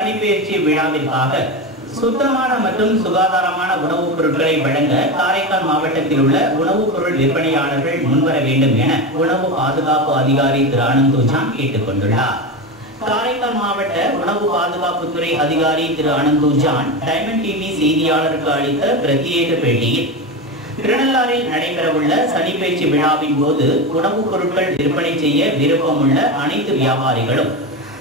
பணிப்பயிற்சி விழாவிற்காக சுத்தமான மற்றும் சுகாதாரமான உணவுப் பொருட்களை வழங்க காரைக்கால் மாவட்டத்தில் உள்ள உணவுப் பொருள் விற்பனையாளர்கள் முன்வர வேண்டும் என உணவு பாதுகாப்பு அதிகாரி திரு ஆனந்த் ஜான் கேட்டுக் கொண்டுள்ளார். காரைக்கால் மாவட்ட உணவு பாதுகாப்புத்துறை அதிகாரி திரு ஆனந்த் ஜான் டைமண்ட் டிவி செய்தியாளருக்கு அளித்த பிரத்யேக பேட்டியில் திருநள்ளாறில் நடைபெறவுள்ள சனிப்பயிற்சி விழாவின் போது உணவுப் பொருட்கள் விற்பனை செய்ய விருப்பமுள்ள அனைத்து வியாபாரிகளும்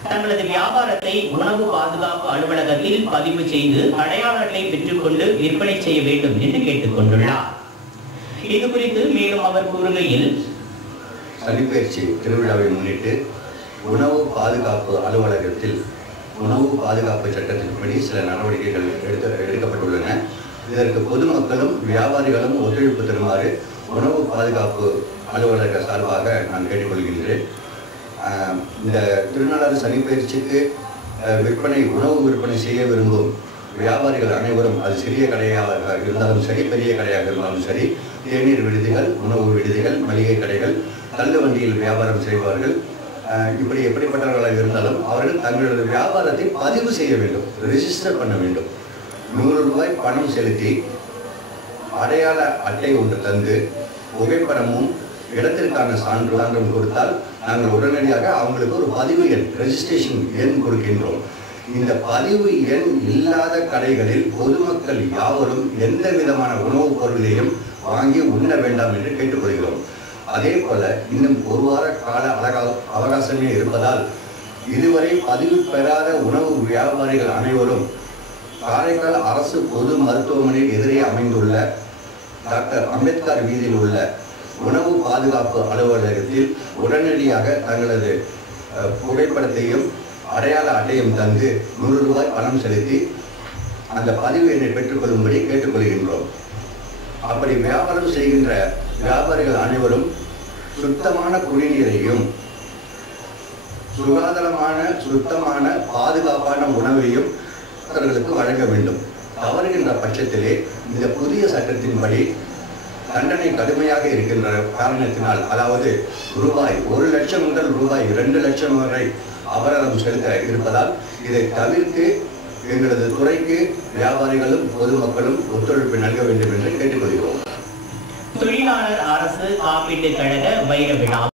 தங்களது வியாபாரத்தை உணவு பாதுகாப்பு அலுவலகத்தில் பதிவு செய்து அடையாள அட்டை பெற்றுக்கொண்டு விற்பனை செய்ய வேண்டும் என்று கேட்டுக் கொண்டுள்ளார். இது குறித்து மேலும் அவர் கூறுகையில், சனிப்பயிற்சி திருவிழாவை முன்னிட்டு உணவு பாதுகாப்பு அலுவலகத்தில் உணவு பாதுகாப்பு சட்டத்தின்படி சில நடவடிக்கைகள் எடுக்கப்பட்டுள்ளன. இதற்கு பொதுமக்களும் வியாபாரிகளும் ஒத்துழைப்பு தருமாறு உணவு பாதுகாப்பு அலுவலக சார்பாக நான் கேட்டுக்கொள்கின்றேன். இந்த திருநள்ளாறு சனிப்பயிற்சிக்கு உணவு விற்பனை செய்ய விரும்பும் வியாபாரிகள் அனைவரும், அது சிறிய கடையாக இருந்தாலும் சரி, பெரிய கடையாக இருந்தாலும் சரி, தேநீர் விடுதிகள், உணவு விடுதிகள், மளிகை கடைகள், தள்ளு வண்டியில் வியாபாரம் செய்வார்கள், எப்படிப்பட்டவர்களாக இருந்தாலும் அவர்கள் தங்களது வியாபாரத்தை பதிவு செய்ய வேண்டும், ரெஜிஸ்டர் பண்ண வேண்டும். 100 ரூபாய் பணம் செலுத்தி அடையாள அட்டை ஒன்று தந்து புகைப்படமும் இடத்திற்கான சான்றும் கொடுத்தால் நாங்கள் உடனடியாக அவங்களுக்கு ஒரு பதிவு எண், ரெஜிஸ்ட்ரேஷன் எண் கொடுக்கின்றோம். இந்த பதிவு எண் இல்லாத கடைகளில் பொதுமக்கள் யாவரும் எந்த விதமான உணவுப் பொருளையும் வாங்கி உண்ண வேண்டாம் என்று கேட்டுக்கொள்கிறோம். அதே போல இன்னும் 1 வார கால அவகாசமே இருப்பதால் இதுவரை பதிவு பெறாத உணவு வியாபாரிகள் அனைவரும் காரைக்கால் அரசு பொது மருத்துவமனையில் எதிரே அமைந்துள்ள டாக்டர் அம்பேத்கர் வீதியில் உள்ள உணவு பாதுகாப்பு அலுவலகத்தில் உடனடியாக தங்களது புகைப்படத்தையும் அடையாள அட்டையும் தந்து 100 ரூபாய் பணம் செலுத்தி அந்த பதிவு எண்ணை பெற்றுக்கொள்ளும்படி கேட்டுக்கொள்கின்றோம். அப்படி வியாபாரம் செய்கின்ற வியாபாரிகள் அனைவரும் சுத்தமான குடிநீரையும் சுத்தமான பாதுகாப்பான உணவையும் அவர்களுக்கு வழங்க வேண்டும். தவறுகின்ற பட்சத்திலே இந்த புதிய சட்டத்தின்படி தண்டனை கடுமையாக இருக்கின்ற காரணத்தினால், அதாவது ரூபாய் 1 லட்சம் முதல் ரூபாய் 2 லட்சம் வரை அபராதம் செலுத்த இருப்பதால் இதை தவிர்த்து எங்களது துறைக்கு வியாபாரிகளும் பொதுமக்களும் ஒத்துழைப்பு நல்க வேண்டும் என்று கேட்டுக்கொள்கிறோம். தொழிலாளர் அரசு காப்பீட்டுக் கழக வைர விழா